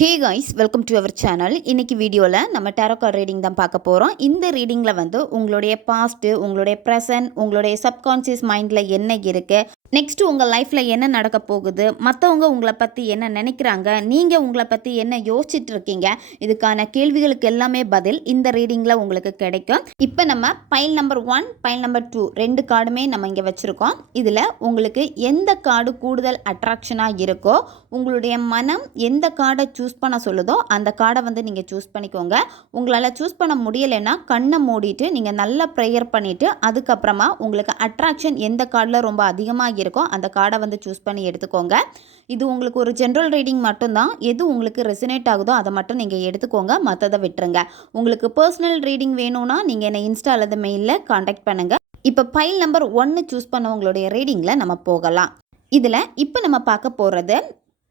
Hey guys, welcome to our channel. இன்றைக்கி வீடியோவில் நம்ம டேரோ கார்ட் ரீடிங் தான் பார்க்க போகிறோம். இந்த ரீடிங்கில் உங்களுடைய பாஸ்ட்டு, உங்களுடைய ப்ரெசன்ட், உங்களுடைய சப்கான்ஷியஸ் மைண்டில் என்ன இருக்குது, நெக்ஸ்ட்டு உங்கள் லைஃப்பில் என்ன நடக்க போகுது, மற்றவங்க உங்களை பற்றி என்ன நினைக்கிறாங்க, நீங்கள் உங்களை பற்றி என்ன யோசிச்சுட்டு இருக்கீங்க, இதுக்கான கேள்விகளுக்கு எல்லாமே பதில் இந்த ரீடிங்கில் உங்களுக்கு கிடைக்கும். இப்போ நம்ம பைல் நம்பர் 1, பைல் நம்பர் 2 2 கார்டுமே நம்ம இங்கே வச்சுருக்கோம். இதில் உங்களுக்கு எந்த கார்டு கூடுதல் அட்ராக்ஷனாக இருக்கோ, உங்களுடைய மனம் எந்த கார்டை சூஸ் பண்ண சொல்லுதோ அந்த கார்டை நீங்கள் சூஸ் பண்ணிக்கோங்க. உங்களால் சூஸ் பண்ண முடியலைன்னா கண்ணை மூடிட்டு நீங்கள் நல்லா ப்ரேயர் பண்ணிவிட்டு அதுக்கப்புறமா உங்களுக்கு அட்ராக்ஷன் எந்த கார்டில் ரொம்ப அதிகமாக இருக்கோ அந்த கார்டை சூஸ் பண்ணி எடுத்துக்கோங்க. இது உங்களுக்கு ஒரு ஜென்ரல் ரீடிங் மட்டும்தான். எது உங்களுக்கு ரெசனேட் ஆகுதோ அதை மட்டும் நீங்கள் எடுத்துக்கோங்க, மற்றதை விட்டுருங்க. உங்களுக்கு பர்சனல் ரீடிங் வேணும்னா நீங்கள் என்னை இன்ஸ்டா அல்லது மெயிலில் காண்டாக்ட் பண்ணுங்கள். இப்போ பைல் நம்பர் 1 சூஸ் பண்ணவங்களுடைய ரீடிங்கில் நம்ம போகலாம். இதில் இப்போ நம்ம பார்க்க போகிறது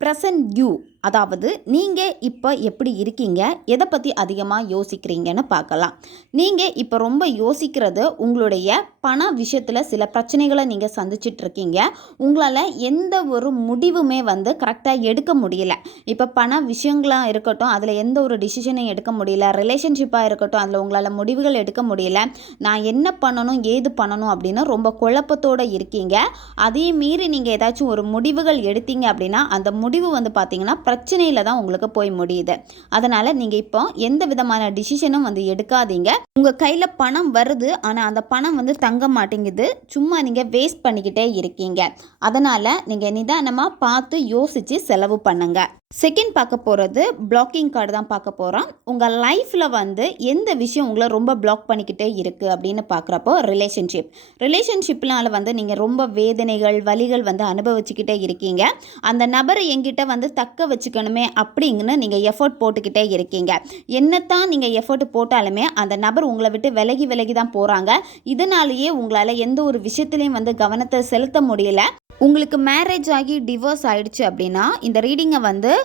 ப்ரெசன்ட் யூ, அதாவது நீங்கள் இப்போ எப்படி இருக்கீங்க, எதை பற்றி அதிகமாக யோசிக்கிறீங்கன்னு பார்க்கலாம். நீங்கள் இப்போ ரொம்ப யோசிக்கிறது உங்களுடைய பண விஷயத்தில் சில பிரச்சனைகளை நீங்கள் சந்திச்சிட்ருக்கீங்க. உங்களால் எந்த ஒரு முடிவுமே கரெக்டாக எடுக்க முடியல. இப்போ பண விஷயங்களாக இருக்கட்டும், அதில் எந்த ஒரு டிசிஷனையும் எடுக்க முடியல. ரிலேஷன்ஷிப்பாக இருக்கட்டும், அதில் உங்களால் முடிவுகள் எடுக்க முடியல. நான் என்ன பண்ணணும், ஏது பண்ணணும் அப்படின்னு ரொம்ப குழப்பத்தோடு இருக்கீங்க. அதே மீறி நீங்கள் ஏதாச்சும் ஒரு முடிவுகள் எடுத்தீங்க அப்படின்னா அந்த முடிவு பார்த்தீங்கன்னா பிரச்சனையில் தான் உங்களுக்கு போய் முடியுது. அதனால் நீங்கள் இப்போ எந்த விதமான டிசிஷனும் எடுக்காதீங்க. உங்கள் கையில் பணம் வருது, ஆனால் அந்த பணம் தங்க மாட்டேங்குது. சும்மா நீங்கள் வேஸ்ட் பண்ணிக்கிட்டே இருக்கீங்க. அதனால் நீங்கள் நிதானமாக பார்த்து யோசித்து செலவு பண்ணுங்க. செகண்ட் பார்க்க போகிறது பிளாக்கிங் கார்டு தான் பார்க்க போகிறோம். உங்கள் லைஃப்பில் எந்த விஷயம் உங்களை ரொம்ப பிளாக் பண்ணிக்கிட்டே இருக்குது அப்படின்னு பார்க்குறப்போ ரிலேஷன்ஷிப்னால் நீங்கள் ரொம்ப வேதனைகள், வலிகள் அனுபவிச்சுக்கிட்டே இருக்கீங்க. அந்த நபரை எங்கிட்ட தக்க வச்சுக்கணுமே அப்படின்னு நீங்கள் எஃபர்ட் போட்டுக்கிட்டே இருக்கீங்க. என்னத்தான் நீங்கள் எஃபர்ட் போட்டாலுமே அந்த நபர் உங்களை விட்டு விலகி தான் போகிறாங்க. இதனாலேயே உங்களால் எந்த ஒரு விஷயத்துலையும் கவனத்தை செலுத்த முடியல. உங்களுக்கு மேரேஜ் ஆகி டிவோர்ஸ் ஆகிடுச்சு அப்படின்னா இந்த ரீடிங்கை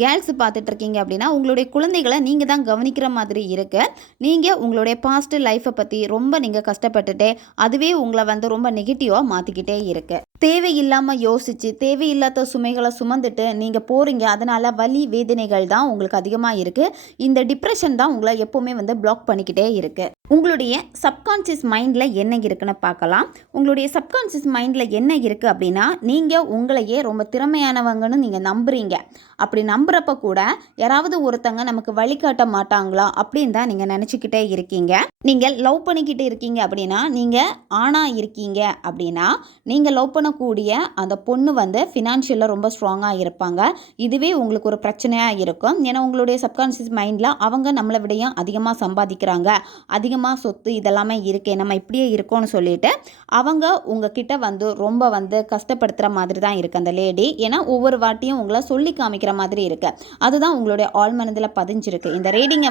கேர்ள்ஸ் பார்த்துட்ருக்கீங்க அப்படின்னா உங்களுடைய குழந்தைகளை நீங்கள் தான் கவனிக்கிற மாதிரி இருக்குது. நீங்கள் உங்களுடைய பாஸ்ட் லைஃப்பை பற்றி ரொம்ப நீங்கள் கஷ்டப்பட்டுட்டே அதுவே உங்களை ரொம்ப நெகட்டிவாக மாற்றிக்கிட்டே இருக்குது. தேவையில்லாமல் யோசித்து தேவையில்லாத சுமைகளை சுமந்துட்டு நீங்கள் போகிறீங்க. அதனால் வலி வேதனைகள் தான் உங்களுக்கு அதிகமாக இருக்குது. இந்த டிப்ரெஷன் தான் உங்களை எப்போவுமே பிளாக் பண்ணிக்கிட்டே இருக்குது. உங்களுடைய சப்கான்ஷியஸ் மைண்டில் என்ன இருக்குன்னு பார்க்கலாம். உங்களுடைய சப்கான்ஷியஸ் மைண்டில் என்ன இருக்குது அப்படின்னா, நீங்கள் உங்களையே ரொம்ப திறமையானவங்கன்னு நீங்கள் நம்புறீங்க. அப்படி நம்புறப்ப கூட யாராவது ஒருத்தங்க நமக்கு வழிகாட்ட மாட்டாங்களா அப்படின்னு தான் நீங்கள் நினச்சிக்கிட்டே இருக்கீங்க. நீங்கள் லவ் பண்ணிக்கிட்டு இருக்கீங்க அப்படின்னா, நீங்கள் ஆணாக இருக்கீங்க அப்படின்னா நீங்கள் லவ் பண்ணக்கூடிய அந்த பொண்ணு ஃபினான்ஷியலில் ரொம்ப ஸ்ட்ராங்காக இருப்பாங்க. இதுவே உங்களுக்கு ஒரு பிரச்சனையாக இருக்கும். ஏன்னா உங்களுடைய சப்கான்ஷியஸ் மைண்டில் அவங்க நம்மளை விடையும் அதிகமாக சம்பாதிக்கிறாங்க, அதிகமாக சொத்து இதெல்லாமே இருக்கே, நம்ம இப்படியே இருக்கோன்னு சொல்லிட்டு அவங்க உங்ககிட்ட ரொம்ப கஷ்டப்படுத்துகிற மாதிரி தான் இருக்குது அந்த லேடி. ஏன்னா ஒவ்வொரு வாட்டியும் உங்களை சொல்லி காமிக்கிற மாதிரி இருக்குது. அதுதான் உங்களுடைய ஆள் மனதில் பதிஞ்சிருக்கு. இந்த ரீடிங்கை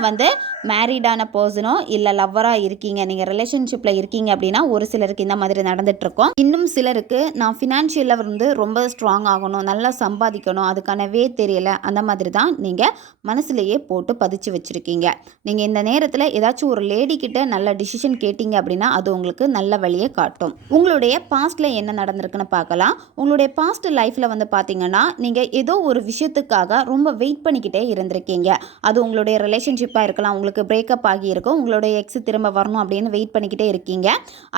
மேரீடான பர்சனோ இல்லை லவ்வராக இருக்கீங்க, நீங்கள் ரிலேஷன்ஷிப்பில் இருக்கீங்க அப்படின்னா ஒரு சிலருக்கு இந்த மாதிரி நடந்துகிட்ருக்கோம். இன்னும் சிலருக்கு நான் ஃபினான்ஷியலில் ரொம்ப ஸ்ட்ராங் ஆகணும், நல்லா சம்பாதிக்கணும், அதுக்கானவே தெரியல, அந்த மாதிரி தான் நீங்கள் மனசுலையே போட்டு பதிச்சு வச்சுருக்கீங்க. நீங்கள் இந்த நேரத்தில் ஏதாச்சும் ஒரு லேடி கிட்ட நல்ல டிசிஷன் கேட்டீங்க அப்படின்னா அது உங்களுக்கு நல்ல வழியை காட்டும். உங்களுடைய பாஸ்ட்டில் என்ன நடந்திருக்குன்னு பார்க்கலாம். உங்களுடைய பாஸ்ட் லைஃப்பில் பார்த்தீங்கன்னா நீங்கள் ஏதோ ஒரு விஷயத்துக்காக ரொம்ப வெயிட் பண்ணிக்கிட்டே இருந்திருக்கீங்க. அது உங்களுடைய ரிலேஷன்ஷிப்பாக இருக்கலாம், உங்களுக்கு பிரேக்கப் ஆகி இருக்கும், உங்களுடைய எக்ஸ் திரும்ப வரணும் அப்படின்னு வெயிட் பண்ணிக்கிட்டே இருக்கீங்க.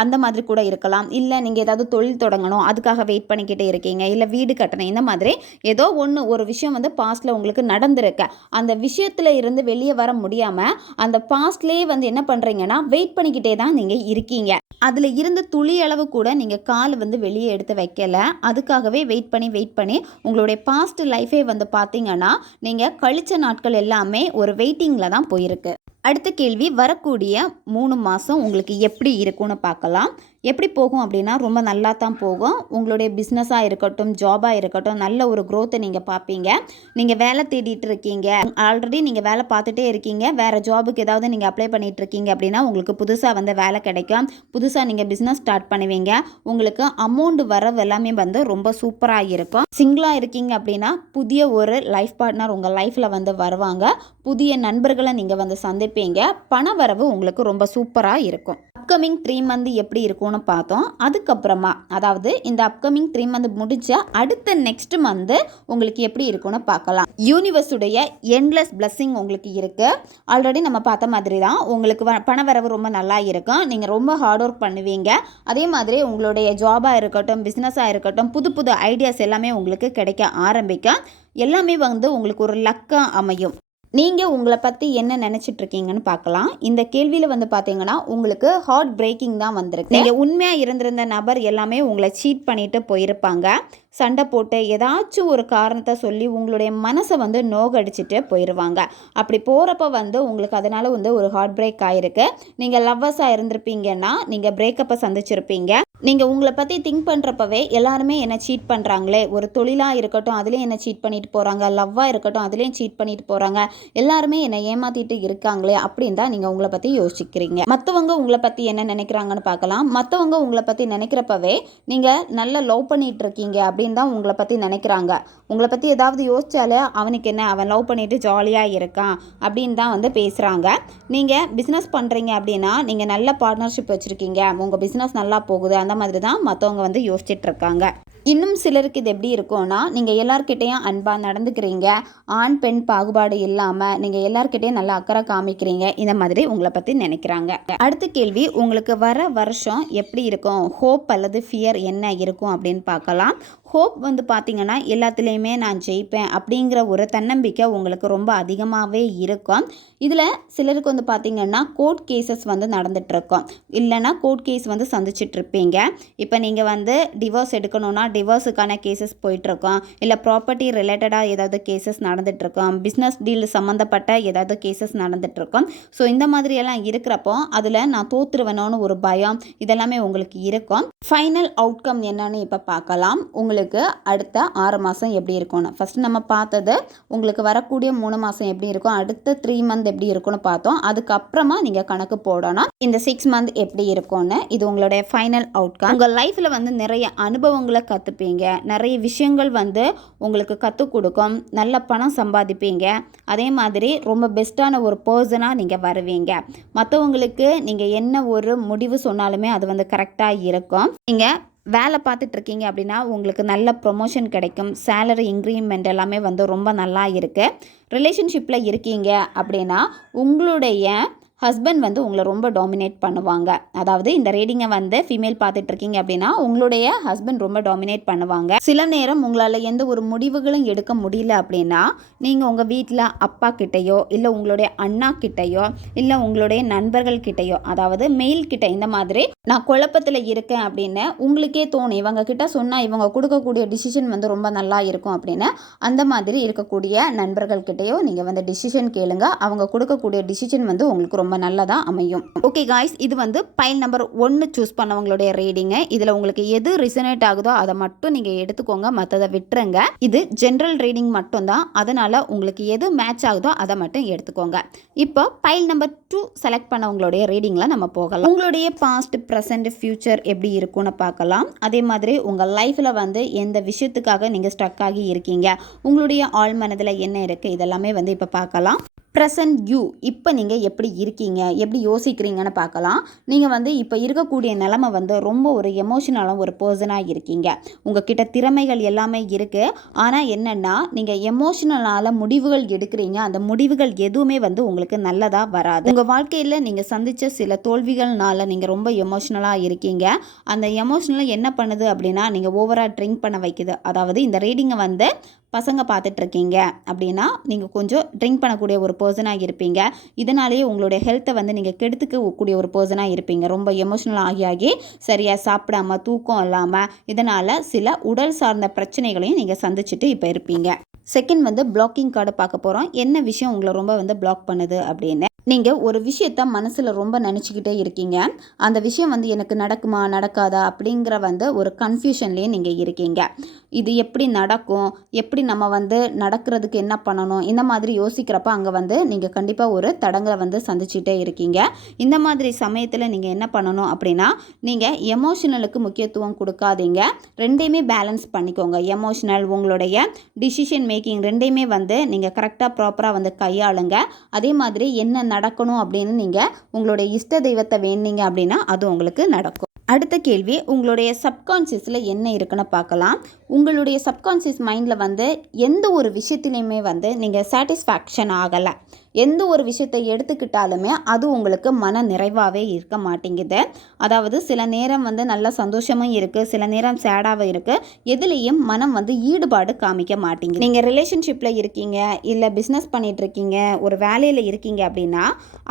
அந்த மாதிரி கூட இருக்கலாம். இல்லை நீங்கள் ஏதாவது தொழில் தொடங்கணும் அதுக்காக வெயிட் பண்ணிக்கிட்டே இருக்கீங்க, இல்லை வீடு கட்டணும், இந்த மாதிரி ஏதோ ஒரு விஷயம் பாஸ்ட்டில் உங்களுக்கு நடந்திருக்கு. அந்த விஷயத்தில் இருந்து வெளியே வர முடியாமல் அந்த பாஸ்ட்லேயே என்ன பண்ணுறீங்கன்னா வெயிட் பண்ணிக்கிட்டே தான் நீங்கள் இருக்கீங்க. அதில் இருந்து துளி அளவு கூட நீங்கள் கால் வெளியே எடுத்து வைக்கல. அதுக்காகவே வெயிட் பண்ணி உங்களுடைய பாஸ்ட் லைஃபே பார்த்தீங்கன்னா நீங்கள் கழிச்ச நாட்கள் எல்லாமே ஒரு வெயிட்டிங்கில் தான் போயிருக்கு. அடுத்த கேள்வி, வரக்கூடிய 3 மாதம் உங்களுக்கு எப்படி இருக்கும்னு பார்க்கலாம். எப்படி போகும் அப்படின்னா ரொம்ப நல்லா தான் போகும். உங்களுடைய பிஸ்னஸாக இருக்கட்டும், ஜாபாக இருக்கட்டும், நல்ல ஒரு க்ரோத்தை நீங்கள் பார்ப்பீங்க. நீங்கள் வேலை தேடிட்டு இருக்கீங்க, ஆல்ரெடி நீங்கள் வேலை பார்த்துட்டே இருக்கீங்க, வேறு ஜாபுக்கு ஏதாவது நீங்கள் அப்ளை பண்ணிகிட்டு இருக்கீங்க அப்படின்னா உங்களுக்கு புதுசாக வேலை கிடைக்கும். புதுசாக நீங்கள் பிஸ்னஸ் ஸ்டார்ட் பண்ணுவீங்க. உங்களுக்கு அமௌண்ட் வரவு எல்லாமே ரொம்ப சூப்பராக இருக்கும். சிங்கிளாக இருக்கீங்க அப்படின்னா புதிய ஒரு லைஃப் பார்ட்னர் உங்கள் லைஃப்பில் வருவாங்க. புதிய நண்பர்களை நீங்கள் சந்திப்பீங்க. பண வரவு உங்களுக்கு ரொம்ப சூப்பராக இருக்கும். அப்கமிங் 3 மந்த் எப்படி இருக்கும்னு பார்த்தோம். அதுக்கப்புறமா அதாவது இந்த அப்கமிங் 3 மந்த் முடிஞ்சா அடுத்த நெக்ஸ்ட் மந்த் உங்களுக்கு எப்படி இருக்கும்னு பார்க்கலாம். யூனிவர்ஸுடைய எண்ட்லெஸ் பிளஸ்ஸிங் உங்களுக்கு இருக்கு. ஆல்ரெடி நம்ம பார்த்த மாதிரி தான் உங்களுக்கு பணவரவு ரொம்ப நல்லா இருக்கும். நீங்கள் ரொம்ப ஹார்ட் ஒர்க் பண்ணுவீங்க. அதே மாதிரி உங்களுடைய ஜாபாக இருக்கட்டும், பிஸ்னஸாக இருக்கட்டும், புது புது ஐடியாஸ் எல்லாமே உங்களுக்கு கிடைக்க ஆரம்பிக்கும். எல்லாமே வந்து உங்களுக்கு ஒரு லக்காக அமையும். நீங்கள் உங்களை பற்றி என்ன நினச்சிட்ருக்கீங்கன்னு பார்க்கலாம். இந்த கேள்வியில் வந்து பார்த்தீங்கன்னா உங்களுக்கு ஹார்ட் பிரேக்கிங் தான் வந்திருக்கு. நீங்கள் உண்மையாக இருந்திருந்த நபர் எல்லாமே உங்களை சீட் பண்ணிட்டு போயிருப்பாங்க. சண்டை போட்டு ஏதாச்சும் ஒரு காரணத்தை சொல்லி உங்களுடைய மனசை வந்து நோகடிச்சிட்டு போயிடுவாங்க. அப்படி போகிறப்ப வந்து உங்களுக்கு அதனால் வந்து ஒரு ஹார்ட் பிரேக் ஆகிருக்கு. நீங்கள் லவ்வர்ஸாக இருந்திருப்பீங்கன்னா நீங்கள் பிரேக்கப்பை சந்திச்சிருப்பீங்க. நீங்கள் உங்களை பற்றி திங்க் பண்ணுறப்பவே எல்லாருமே என்னை சீட் பண்ணுறாங்களே, ஒரு தொழிலாக இருக்கட்டும் அதுலேயும் என்னை சீட் பண்ணிட்டு போகிறாங்க, லவ்வாக இருக்கட்டும் அதுலேயும் சீட் பண்ணிட்டு போகிறாங்க, எல்லாருமே என்னை ஏமாற்றிட்டு இருக்காங்களே அப்படின்னு தான் நீங்கள் உங்களை பற்றி யோசிக்கிறீங்க. மற்றவங்க உங்களை பற்றி என்ன நினைக்கிறாங்கன்னு பார்க்கலாம். மற்றவங்க உங்களை பற்றி நினைக்கிறப்பவே நீங்கள் நல்லா லவ் பண்ணிகிட்டு இருக்கீங்க அப்படின்னு தான் உங்களை பற்றி நினைக்கிறாங்க. உங்களை பற்றி ஏதாவது யோசிச்சாலே அவனுக்கு என்ன, அவன் லவ் பண்ணிட்டு ஜாலியாக இருக்கான் அப்படின்னு தான் வந்து பேசுகிறாங்க. நீங்கள் பிஸ்னஸ் பண்ணுறீங்க அப்படின்னா நீங்கள் நல்ல பார்ட்னர்ஷிப் வச்சுருக்கீங்க, உங்கள் பிஸ்னஸ் நல்லா போகுது, அந்த மாதிரி தான் மற்றவங்க வந்து யோசிச்சுட்டு இருக்காங்க. இன்னும் சிலருக்கு இது எப்படி இருக்கும்னா, நீங்கள் எல்லார்கிட்டையும் அன்பாக நடந்துக்கிறீங்க, ஆண் பெண் பாகுபாடு இல்லாமல் நீங்கள் எல்லார்கிட்டையும் நல்லா அக்கறை காமிக்கிறீங்க, இந்த மாதிரி உங்களை பற்றி நினைக்கிறாங்க. அடுத்த கேள்வி, உங்களுக்கு வர வருஷம் எப்படி இருக்கும், ஹோப் அல்லது ஃபியர் என்ன இருக்கும் அப்படின்னு பார்க்கலாம். ஹோப் வந்து பார்த்திங்கன்னா எல்லாத்துலேயுமே நான் ஜெயிப்பேன் அப்படிங்கிற ஒரு தன்னம்பிக்கை உங்களுக்கு ரொம்ப அதிகமாகவே இருக்கும். இதில் சிலருக்கு வந்து பார்த்திங்கன்னா கோர்ட் கேசஸ் வந்து நடந்துகிட்ருக்கோம், இல்லைனா கோர்ட் கேஸ் வந்து சந்திச்சிட்ருப்பீங்க. இப்போ நீங்கள் வந்து டிவோர்ஸ் எடுக்கணும்னா டிவோர்ஸுக்கான கேசஸ் போயிட்டுருக்கோம், இல்லை ப்ராப்பர்ட்டி ரிலேட்டடாக ஏதாவது கேசஸ் நடந்துகிட்ருக்கோம், பிஸ்னஸ் டீல் சம்மந்தப்பட்ட ஏதாவது கேசஸ் நடந்துகிட்ருக்கோம். ஸோ இந்த மாதிரியெல்லாம் இருக்கிறப்போ அதில் நான் தோற்றுருவேணும்னு ஒரு பயம் இதெல்லாமே உங்களுக்கு இருக்கும். ஃபைனல் அவுட்கம் என்னன்னு இப்போ பார்க்கலாம். உங்களுக்கு அடுத்த 6 மாதம் எப்படி இருக்கும்னு ஃபஸ்ட்டு நம்ம பார்த்தது. உங்களுக்கு வரக்கூடிய 3 மாதம் எப்படி இருக்கும், அடுத்த 3 மந்த் எப்படி இருக்கும்னு பார்த்தோம். அதுக்கப்புறமா நீங்கள் கணக்கு போடணும் இந்த 6 மந்த் எப்படி இருக்கும்னு. இது உங்களுடைய ஃபைனல் அவுட்கம். உங்கள் லைஃப்பில் வந்து நிறைய அனுபவங்களை கற்றுப்பீங்க, நிறைய விஷயங்கள் வந்து உங்களுக்கு கற்றுக் கொடுக்கும், நல்ல பணம் சம்பாதிப்பீங்க. அதே மாதிரி ரொம்ப பெஸ்ட்டான ஒரு பர்சனாக நீங்கள் வருவீங்க. மற்றவங்களுக்கு நீங்கள் என்ன ஒரு முடிவு சொன்னாலுமே அது வந்து கரெக்டாக இருக்கும். நீங்கள் வேலை பார்த்துட்ருக்கீங்க அப்படின்னா உங்களுக்கு நல்ல ப்ரொமோஷன் கிடைக்கும், சேலரி இன்க்ரிமெண்ட் எல்லாமே வந்து ரொம்ப நல்லா இருக்குது. ரிலேஷன்ஷிப்பில் இருக்கீங்க அப்படின்னா உங்களுடைய ஹஸ்பண்ட் வந்து உங்களை ரொம்ப டாமினேட் பண்ணுவாங்க. அதாவது இந்த ரீடிங்கை வந்து ஃபீமேல் பார்த்துட்ருக்கீங்க அப்படின்னா உங்களுடைய ஹஸ்பண்ட் ரொம்ப டாமினேட் பண்ணுவாங்க. சில நேரம் உங்களால் எந்த ஒரு முடிவுகளும் எடுக்க முடியல அப்படின்னா நீங்கள் உங்கள் வீட்டில் அப்பா கிட்டேயோ இல்லை உங்களுடைய அண்ணா கிட்டேயோ இல்லை உங்களுடைய நண்பர்கள் கிட்டேயோ, அதாவது மெயில் கிட்ட, இந்த மாதிரி நான் குழப்பத்தில் இருக்கேன் அப்படின்னு உங்களுக்கே தோணும், இவங்க கிட்ட சொன்னால் இவங்க கொடுக்கக்கூடிய டிசிஷன் வந்து ரொம்ப நல்லா இருக்கும் அப்படின்னு, அந்த மாதிரி இருக்கக்கூடிய நண்பர்கள் கிட்டேயோ நீங்கள் வந்து டிசிஷன் கேளுங்க. அவங்க கொடுக்கக்கூடிய டிசிஷன் வந்து உங்களுக்கு ரொம்ப நல்லதாக அமையும். ஓகே காய்ஸ், இது வந்து பைல் நம்பர் 1 சூஸ் பண்ணவங்களுடைய ரீடிங்கு. இதில் உங்களுக்கு எது ரிசனேட் ஆகுதோ அதை மட்டும் நீங்கள் எடுத்துக்கோங்க, மற்றதை விட்டுருங்க. இது ஜென்ரல் ரீடிங் மட்டும்தான், அதனால் உங்களுக்கு எது மேட்ச் ஆகுதோ அதை மட்டும் எடுத்துக்கோங்க. இப்போ பைல் நம்பர் 2 செலக்ட் பண்ணவங்களுடைய ரீடிங்கில் நம்ம போகலாம். உங்களுடைய பாஸ்ட், ப்ரெசன்ட், ஃபியூச்சர் எப்படி இருக்குன்னு பார்க்கலாம். அதே மாதிரி உங்கள் லைஃப்பில் வந்து எந்த விஷயத்துக்காக நீங்கள் ஸ்டக் ஆகி இருக்கீங்க, உங்களுடைய ஆழ் மனதில் என்ன இருக்குது, இதெல்லாமே வந்து இப்போ பார்க்கலாம். ப்ரெசன்ட் யூ, இப்போ நீங்கள் எப்படி இருக்கீங்க, எப்படி யோசிக்கிறீங்கன்னு பார்க்கலாம். நீங்கள் வந்து இப்போ இருக்கக்கூடிய நிலமை வந்து ரொம்ப ஒரு எமோஷனலான ஒரு பர்சனாக இருக்கீங்க. உங்ககிட்ட திறமைகள் எல்லாமே இருக்குது. ஆனால் என்னென்னா நீங்கள் எமோஷனலால் முடிவுகள் எடுக்கிறீங்க, அந்த முடிவுகள் எதுவுமே வந்து உங்களுக்கு நல்லதாக வராது. உங்கள் வாழ்க்கையில் நீங்கள் சந்தித்த சில தோல்விகள்னால நீங்கள் ரொம்ப எமோஷனலாக இருக்கீங்க. அந்த எமோஷனலாக என்ன பண்ணுது அப்படின்னா நீங்கள் ஓவராக ட்ரிங்க் பண்ண வைக்குது. அதாவது இந்த ரீடிங்கை வந்து பசங்க பார்த்துட்ருக்கீங்க அப்படின்னா நீங்கள் கொஞ்சம் ட்ரிங்க் பண்ணக்கூடிய ஒரு பர்சனாக இருப்பீங்க. இதனாலேயே உங்களுடைய ஹெல்த்தை வந்து நீங்கள் கெடுத்துக்கக்கூடிய ஒரு பர்சனாக இருப்பீங்க. ரொம்ப எமோஷனல் ஆகி சரியாக சாப்பிடாம, தூக்கம் இல்லாமல், இதனால் சில உடல் சார்ந்த பிரச்சனைகளையும் நீங்கள் சந்திச்சுட்டு இப்போ இருப்பீங்க. செகண்ட் வந்து பிளாக்கிங் கார்டு பார்க்க போகிறோம். என்ன விஷயம் உங்களை ரொம்ப வந்து பிளாக் பண்ணுது அப்படின்னு. நீங்கள் ஒரு விஷயத்த மனசில் ரொம்ப நினச்சிக்கிட்டே இருக்கீங்க. அந்த விஷயம் வந்து எனக்கு நடக்குமா நடக்காதா அப்படிங்கிற வந்து ஒரு கன்ஃபியூஷன்லேயே நீங்கள் இருக்கீங்க. இது எப்படி நடக்கும், எப்படி நம்ம வந்து நடக்கிறதுக்கு என்ன பண்ணணும், இந்த மாதிரி யோசிக்கிறப்ப அங்கே வந்து நீங்கள் கண்டிப்பாக ஒரு தடங்களை வந்து சந்திச்சுட்டே இருக்கீங்க. இந்த மாதிரி சமயத்தில் நீங்கள் என்ன பண்ணணும் அப்படின்னா நீங்கள் எமோஷனலுக்கு முக்கியத்துவம் கொடுக்காதீங்க, ரெண்டையுமே பேலன்ஸ் பண்ணிக்கோங்க. எமோஷனல், உங்களுடைய டிசிஷன் மேக்கிங் ரெண்டையுமே வந்து நீங்கள் கரெக்டாக ப்ராப்பராக வந்து கையாளுங்க. அதே மாதிரி என்ன நடக்கணும் அப்படின்னு நீங்கள் உங்களுடைய இஷ்ட தெய்வத்தை வேண்டிங்க அப்படின்னா அது உங்களுக்கு நடக்கும். அடுத்த கேள்வி, உங்களுடைய சப்கான்ஷியஸில் என்ன இருக்குன்னு பார்க்கலாம். உங்களுடைய சப்கான்ஷியஸ் மைண்டில் வந்து எந்த ஒரு விஷயத்துலையுமே வந்து நீங்கள் சாட்டிஸ்ஃபேக்ஷன் ஆகலை. எந்த ஒரு விஷயத்தை எடுத்துக்கிட்டாலுமே அது உங்களுக்கு மன நிறைவாகவே இருக்க மாட்டேங்குது. அதாவது சில நேரம் வந்து நல்ல சந்தோஷமும் இருக்குது, சில நேரம் சேடாகவும் இருக்குது. எதுலேயும் மனம் வந்து ஈடுபாடு காமிக்க மாட்டேங்குது. நீங்கள் ரிலேஷன்ஷிப்பில் இருக்கீங்க, இல்லை பிஸ்னஸ் பண்ணிகிட்ருக்கீங்க, ஒரு வேலையில் இருக்கீங்க அப்படின்னா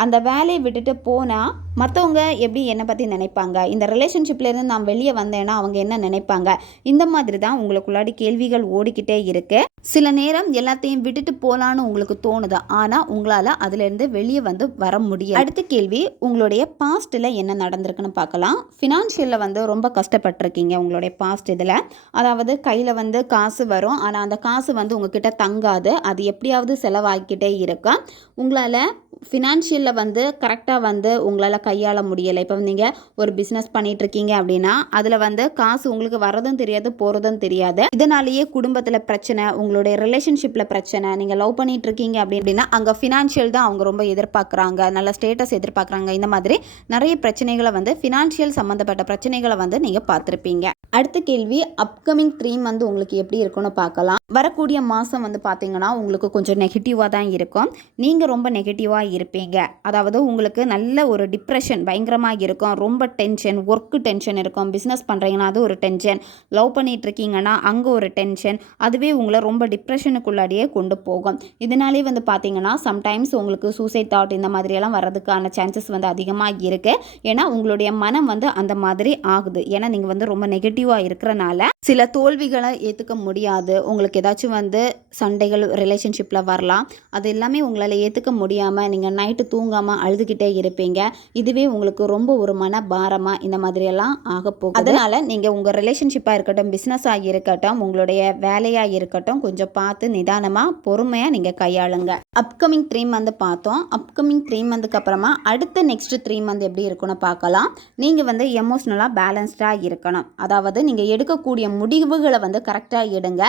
அந்த வேலையை விட்டுட்டு போனால் மற்றவங்க எப்படி என்னை பற்றி நினைப்பாங்க, இந்த ரிலேஷன்ஷிப்லேருந்து நான் வெளியே வந்தேன்னா அவங்க என்ன நினைப்பாங்க, இந்த மாதிரி தான் உங்களுக்குள்ளாடி கேள்விகள் ஓடிக்கிட்டே இருக்குது. சில நேரம் எல்லாத்தையும் விட்டுட்டு போகலான்னு உங்களுக்கு தோணுது, ஆனால் உங்களால் அதிலேருந்து வெளியே வந்து வர முடியும். அடுத்த கேள்வி, உங்களுடைய பாஸ்ட்டில் என்ன நடந்திருக்குன்னு பார்க்கலாம். ஃபினான்ஷியலில் வந்து ரொம்ப கஷ்டப்பட்டிருக்கீங்க உங்களுடைய பாஸ்ட் இதில். அதாவது கையில் வந்து காசு வரும், ஆனால் அந்த காசு வந்து உங்ககிட்ட தங்காது, அது எப்படியாவது செலவாகிக்கிட்டே இருக்கும். உங்களால் ஃபினான்ஷியலில் வந்து கரெக்டாக வந்து உங்களால் கையாள முடியலை. இப்போ நீங்கள் ஒரு பிஸ்னஸ் பண்ணிகிட்ருக்கீங்க அப்படின்னா அதில் வந்து காசு உங்களுக்கு வரதும் தெரியாது, போகிறதும் தெரியாது. இதனாலேயே குடும்பத்தில் பிரச்சனை, உங்களுடைய ரிலேஷன்ஷிப்பில் பிரச்சனை. நீங்கள் லவ் பண்ணிகிட்ருக்கீங்க அப்படின்னா அங்கே ஃபினான்ஷியல் தான் அவங்க ரொம்ப எதிர்பார்க்குறாங்க, நல்ல ஸ்டேட்டஸ் எதிர்பார்க்குறாங்க. இந்த மாதிரி நிறைய பிரச்சனைகளை வந்து ஃபினான்ஷியல் சம்மந்தப்பட்ட பிரச்சனைகளை வந்து நீங்கள் பார்த்துருப்பீங்க. அடுத்த கேள்வி, அப்கமிங் 3 மந்த் உங்களுக்கு எப்படி இருக்குன்னு பார்க்கலாம். வரக்கூடிய மாதம் வந்து பார்த்தீங்கன்னா உங்களுக்கு கொஞ்சம் நெகட்டிவாக தான் இருக்கும். நீங்கள் ரொம்ப நெகட்டிவாக இருப்பீங்க. அதாவது உங்களுக்கு நல்ல ஒரு டிப்ரெஷன் பயங்கரமாக இருக்கும், ரொம்ப டென்ஷன், ஒர்க்கு டென்ஷன் இருக்கும். பிஸ்னஸ் பண்ணுறீங்கன்னா அது ஒரு டென்ஷன், லவ் பண்ணிகிட்டு இருக்கீங்கன்னா அங்கே ஒரு டென்ஷன். அதுவே உங்களை ரொம்ப டிப்ரெஷனுக்குள்ளாடியே கொண்டு போகும். இதனாலே வந்து பார்த்தீங்கன்னா சம்டைம்ஸ் உங்களுக்கு சூசைட் தாட் இந்த மாதிரியெல்லாம் வர்றதுக்கான சான்சஸ் வந்து அதிகமாக இருக்குது. ஏன்னா உங்களுடைய மனம் வந்து அந்த மாதிரி ஆகுது. ஏன்னா நீங்கள் வந்து ரொம்ப நெகட்டிவாக இருக்கிறனால சில தோல்விகளை ஏற்றுக்க முடியாது. உங்களுக்கு ஏதாச்சும் வந்து சண்டைகள் ரிலேஷன்ஷிப்பில் வரலாம். அது எல்லாமே உங்களால் ஏற்றுக்க முடியாமல் நீங்கள் நைட்டு தூங்காமல் அழுதுகிட்டே இருப்பீங்க. இதுவே உங்களுக்கு ரொம்ப ஒரு மன பாரமாக இந்த மாதிரியெல்லாம் ஆக போகும். அதனால் நீங்கள் உங்கள் ரிலேஷன்ஷிப்பாக இருக்கட்டும், பிஸ்னஸாக இருக்கட்டும், உங்களுடைய வேலையாக இருக்கட்டும், கொஞ்சம் பார்த்து நிதானமாக பொறுமையாக நீங்கள் கையாளுங்க. அப்கமிங் 3 மந்த் பார்த்தோம். அப்கமிங் 3 மந்த்துக்கு அப்புறமா அடுத்த நெக்ஸ்ட் 3 மந்த் எப்படி இருக்குன்னு பார்க்கலாம். நீங்கள் வந்து எமோஷ்னலாக பேலன்ஸ்டாக இருக்கணும். அதாவது நீங்கள் எடுக்கக்கூடிய முடிவுகளை வந்து கரெக்டாக எடுங்க.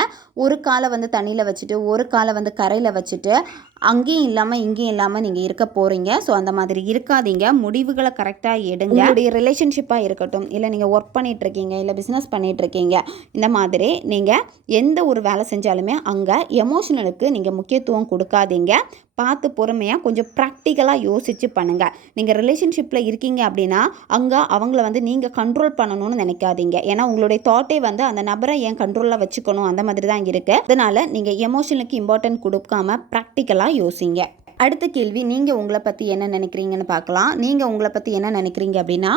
ஒரு காலை வந்து தண்ணியில் வச்சுட்டு ஒரு காலை வந்து கரையில் வச்சுட்டு அங்கேயும் இல்லாமல் இங்கேயும் இல்லாமல் நீங்கள் இருக்க போகிறீங்க. ஸோ அந்த மாதிரி இருக்காதீங்க. முடிவுகளை கரெக்டாக எடுங்க. உங்களுடைய ரிலேஷன்ஷிப்பாக இருக்கட்டும், இல்லை நீங்கள் ஒர்க் பண்ணிகிட்ருக்கீங்க, இல்லை பிஸ்னஸ் பண்ணிகிட்ருக்கீங்க, இந்த மாதிரி நீங்கள் எந்த ஒரு வேலை செஞ்சாலுமே அங்கே எமோஷனலுக்கு நீங்கள் முக்கியத்துவம் கொடுக்காதீங்க. பார்த்து பொறுமையாக கொஞ்சம் ப்ராக்டிக்கலாக யோசித்து பண்ணுங்கள். நீங்கள் ரிலேஷன்ஷிப்பில் இருக்கீங்க அப்படின்னா அங்கே அவங்கள வந்து நீங்கள் கண்ட்ரோல் பண்ணணும்னு நினைக்காதீங்க. ஏன்னா உங்களுடைய தாட்டே வந்து அந்த நபரை ஏன் கண்ட்ரோலில் வச்சுக்கணும் அந்த மாதிரி தான் இருக்குது. அதனால் நீங்கள் எமோஷனுக்கு இம்பார்ட்டன்ட் கொடுக்காம ப்ராக்டிக்கலாக யோசிங்க. அடுத்த கேள்வி, நீங்கள் உங்களை பற்றி என்ன நினைக்கிறீங்கன்னு பார்க்கலாம். நீங்கள் உங்களை பற்றி என்ன நினைக்கிறீங்க அப்படின்னா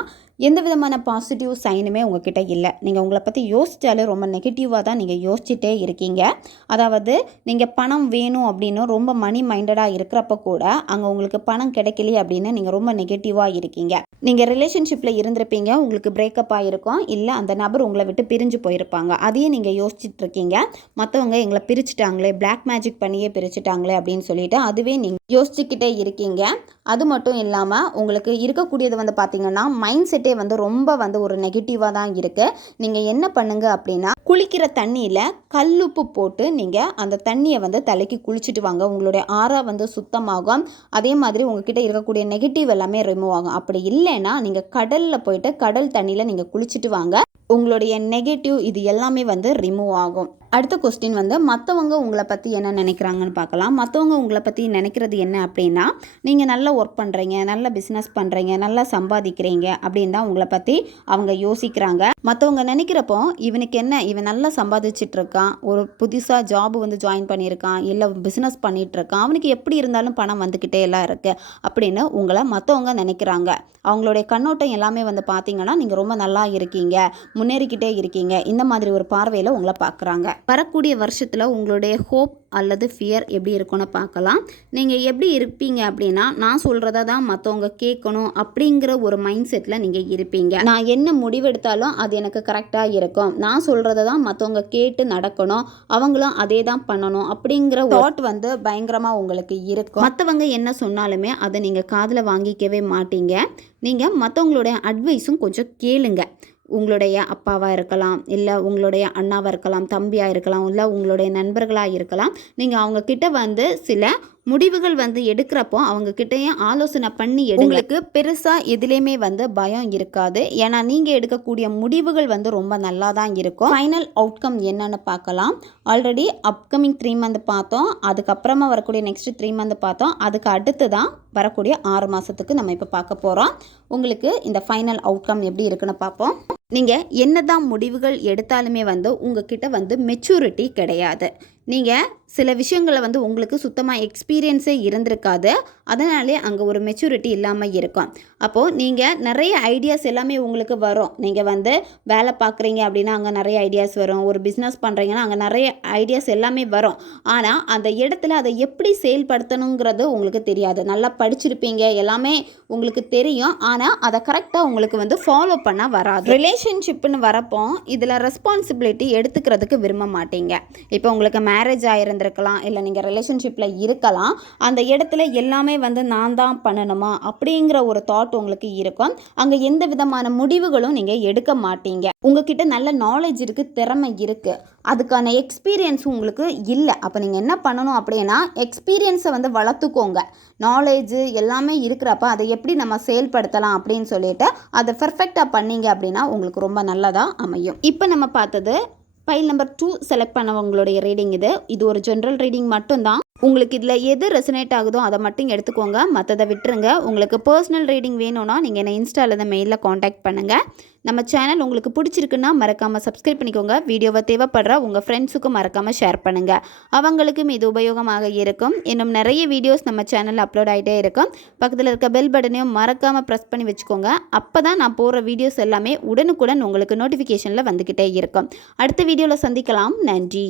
எந்த விதமான பாசிட்டிவ் சைனுமே உங்ககிட்ட இல்லை. நீங்கள் உங்களை பற்றி யோசித்தாலே ரொம்ப நெகட்டிவாக தான் நீங்கள் யோசிச்சுட்டே இருக்கீங்க. அதாவது நீங்கள் பணம் வேணும் அப்படின்னு ரொம்ப மணி மைண்டடாக இருக்கிறப்ப கூட அங்கே உங்களுக்கு பணம் கிடைக்கலையே அப்படின்னு நீங்கள் ரொம்ப நெகட்டிவாக இருக்கீங்க. நீங்கள் ரிலேஷன்ஷிப்பில் இருந்திருப்பீங்க, உங்களுக்கு பிரேக்கப் ஆகிருக்கும், இல்லை அந்த நபர் உங்களை விட்டு பிரிஞ்சு போயிருப்பாங்க. அதையே நீங்கள் யோசிச்சுட்டு இருக்கீங்க. மற்றவங்க எங்களை பிரிச்சுட்டாங்களே, பிளாக் மேஜிக் பண்ணியே பிரிச்சுட்டாங்களே அப்படின்னு சொல்லிட்டு அதுவே நீங்கள் யோசிச்சுக்கிட்டே இருக்கீங்க. அது மட்டும் இல்லாமல் உங்களுக்கு இருக்கக்கூடியது வந்து பார்த்திங்கன்னா மைண்ட் செட்டே வந்து ரொம்ப வந்து ஒரு நெகட்டிவாக தான் இருக்குது. நீங்கள் என்ன பண்ணுங்க அப்படின்னா குளிக்கிற தண்ணியில் கல்லுப்பு போட்டு நீங்கள் அந்த தண்ணியை வந்து தலைக்கு குளிச்சுட்டு வாங்க. உங்களுடைய ஆறா வந்து சுத்தமாகும். அதே மாதிரி உங்ககிட்ட இருக்கக்கூடிய நெகட்டிவ் எல்லாமே ரிமூவ் ஆகும். அப்படி இல்லைன்னா நீங்கள் கடலில் போயிட்டு கடல் தண்ணியில் நீங்கள் குளிச்சுட்டு வாங்க. உங்களுடைய நெகட்டிவ் இது எல்லாமே வந்து ரிமூவ் ஆகும். அடுத்த கொஸ்டின் வந்து மற்றவங்க உங்களை பற்றி என்ன நினைக்கிறாங்கன்னு பார்க்கலாம். மற்றவங்க உங்களை பற்றி நினைக்கிறது என்ன அப்படின்னா நீங்கள் நல்லா ஒர்க் பண்ணுறீங்க, நல்ல பிஸ்னஸ் பண்ணுறீங்க, நல்லா சம்பாதிக்கிறீங்க அப்படின்னு தான் உங்களை பற்றி அவங்க யோசிக்கிறாங்க. மற்றவங்க நினைக்கிறப்போ இவனுக்கு என்ன, இவன் நல்லா சம்பாதிச்சுட்டு இருக்கான், ஒரு புதுசாக ஜாப் வந்து ஜாயின் பண்ணியிருக்கான், இல்லை பிஸ்னஸ் பண்ணிகிட்டு இருக்கான், அவனுக்கு எப்படி இருந்தாலும் பணம் வந்துக்கிட்டே எல்லாம் இருக்குது அப்படின்னு உங்களை மற்றவங்க நினைக்கிறாங்க. அவங்களுடைய கண்ணோட்டம் எல்லாமே வந்து பார்த்தீங்கன்னா நீங்கள் ரொம்ப நல்லா இருக்கீங்க, முன்னேறிக்கிட்டே இருக்கீங்க, இந்த மாதிரி ஒரு பார்வையில் உங்களை பார்க்குறாங்க. வரக்கூடிய வருஷத்தில் உங்களுடைய ஹோப் அல்லது ஃபியர் எப்படி இருக்குன்னு பார்க்கலாம். நீங்கள் எப்படி இருப்பீங்க அப்படின்னா நான் சொல்கிறத தான் மற்றவங்க கேட்கணும் அப்படிங்கிற ஒரு மைண்ட் செட்டில் நீங்கள் இருப்பீங்க. நான் என்ன முடிவெடுத்தாலும் அது எனக்கு கரெக்டாக இருக்கும், நான் சொல்கிறத தான் மற்றவங்க கேட்டு நடக்கணும், அவங்களும் அதே தான் பண்ணணும் அப்படிங்கிற தாட் வந்து பயங்கரமாக உங்களுக்கு இருக்கும். மற்றவங்க என்ன சொன்னாலுமே அதை நீங்கள் காதில் வாங்கிக்கவே மாட்டீங்க. நீங்கள் மற்றவங்களுடைய அட்வைஸும் கொஞ்சம் கேளுங்க. உங்களுடைய அப்பாவாக இருக்கலாம், இல்லை உங்களுடைய அண்ணாவாக இருக்கலாம், தம்பியாக இருக்கலாம், இல்லை உங்களுடைய நண்பர்களாக இருக்கலாம். நீங்கள் அவங்கக்கிட்ட வந்து சில முடிவுகள் வந்து எடுக்கிறப்போ அவங்கக்கிட்டையும் ஆலோசனை பண்ணி உங்களுக்கு பெருசாக எதுலேயுமே வந்து பயம் இருக்காது. ஏன்னா நீங்கள் எடுக்கக்கூடிய முடிவுகள் வந்து ரொம்ப நல்லா தான் இருக்கும். ஃபைனல் அவுட்கம் என்னன்னு பார்க்கலாம். ஆல்ரெடி அப்கமிங் 3 மந்த் பார்த்தோம், அதுக்கப்புறமா வரக்கூடிய நெக்ஸ்ட் 3 மந்த் பார்த்தோம், அதுக்கு அடுத்து தான் வரக்கூடிய 6 மாதத்துக்கு நம்ம இப்போ பார்க்க போகிறோம். உங்களுக்கு இந்த ஃபைனல் அவுட்கம் எப்படி இருக்குன்னு பார்ப்போம். நீங்கள் என்னதான் முடிவுகள் எடுத்தாலுமே வந்து உங்ககிட்ட வந்து மெச்சூரிட்டி கிடையாது. நீங்கள் சில விஷயங்களை வந்து உங்களுக்கு சுத்தமாக எக்ஸ்பீரியன்ஸே இருந்திருக்காது, அதனாலே அங்கே ஒரு மெச்சூரிட்டி இல்லாமல் இருக்கும். அப்போது நீங்கள் நிறைய ஐடியாஸ் எல்லாமே உங்களுக்கு வரும். நீங்கள் வந்து வேலை பார்க்குறீங்க அப்படின்னா அங்கே நிறைய ஐடியாஸ் வரும், ஒரு பிஸ்னஸ் பண்ணுறீங்கன்னா அங்கே நிறைய ஐடியாஸ் எல்லாமே வரும். ஆனால் அந்த இடத்துல அதை எப்படி செயல்படுத்தணுங்கிறது உங்களுக்கு தெரியாது. நல்லா படிச்சிருப்பீங்க, எல்லாமே உங்களுக்கு தெரியும், ஆனால் அதை கரெக்டாக உங்களுக்கு வந்து ஃபாலோ பண்ண வராது. ரிலேஷன்ஷிப்னு வரப்போ இதில் ரெஸ்பான்சிபிலிட்டி எடுத்துக்கிறதுக்கு விரும்ப மாட்டீங்க. இப்போ உங்களுக்கு மேரேஜ் ஆகிருந்திருக்கலாம், இல்லை நீங்கள் ரிலேஷன்ஷிப்பில் இருக்கலாம், அந்த இடத்துல எல்லாமே வந்து நான் தான் பண்ணணுமா அப்படிங்கிற ஒரு தாட் உங்களுக்கு இருக்கும். அங்கே எந்த விதமான முடிவுகளும் நீங்கள் எடுக்க மாட்டீங்க. உங்ககிட்ட நல்ல நாலேஜ் இருக்குது, திறமை இருக்குது, அதுக்கான எக்ஸ்பீரியன்ஸும் உங்களுக்கு இல்லை. அப்போ நீங்கள் என்ன பண்ணணும் அப்படின்னா எக்ஸ்பீரியன்ஸை வந்து வளர்த்துக்கோங்க. நாலேஜு எல்லாமே இருக்கிறப்ப அதை எப்படி நம்ம செயல்படுத்தலாம் அப்படின்னு சொல்லிட்டு அதை பர்ஃபெக்டாக பண்ணீங்க அப்படின்னா உங்களுக்கு ரொம்ப நல்லதாக அமையும். இப்போ நம்ம பார்த்தது ஃபைல் நம்பர் 2 செலக்ட் பண்ணவங்களுடைய ரீடிங். இது ஒரு ஜென்ரல் ரீடிங் மட்டும்தான். உங்களுக்கு இதில் எது ரெசனேட் ஆகுதோ அதை மட்டும் எடுத்துக்கோங்க, மற்றதை விட்டுருங்க. உங்களுக்கு பர்சனல் ரீடிங் வேணும்னா நீங்கள் என்னை இன்ஸ்டாவில் இந்த மெயிலில் காண்டாக்ட் பண்ணுங்கள். நம்ம சேனல் உங்களுக்கு பிடிச்சிருக்குன்னா மறக்காமல் சப்ஸ்கிரைப் பண்ணிக்கோங்க. வீடியோவை தேவைப்படுற உங்கள் ஃப்ரெண்ட்ஸுக்கும் மறக்காமல் ஷேர் பண்ணுங்கள், அவங்களுக்கும் இது உபயோகமாக இருக்கும். இன்னும் நிறைய வீடியோஸ் நம்ம சேனலில் அப்லோட் ஆகிட்டே இருக்கும். பக்கத்தில் இருக்க பெல் பட்டனையும் மறக்காமல் ப்ரெஸ் பண்ணி வச்சுக்கோங்க. அப்போ தான் நான் போடுற வீடியோஸ் எல்லாமே உடனுக்குடன் உங்களுக்கு நோட்டிஃபிகேஷனில் வந்துக்கிட்டே இருக்கும். அடுத்த வீடியோவில் சந்திக்கலாம். நன்றி.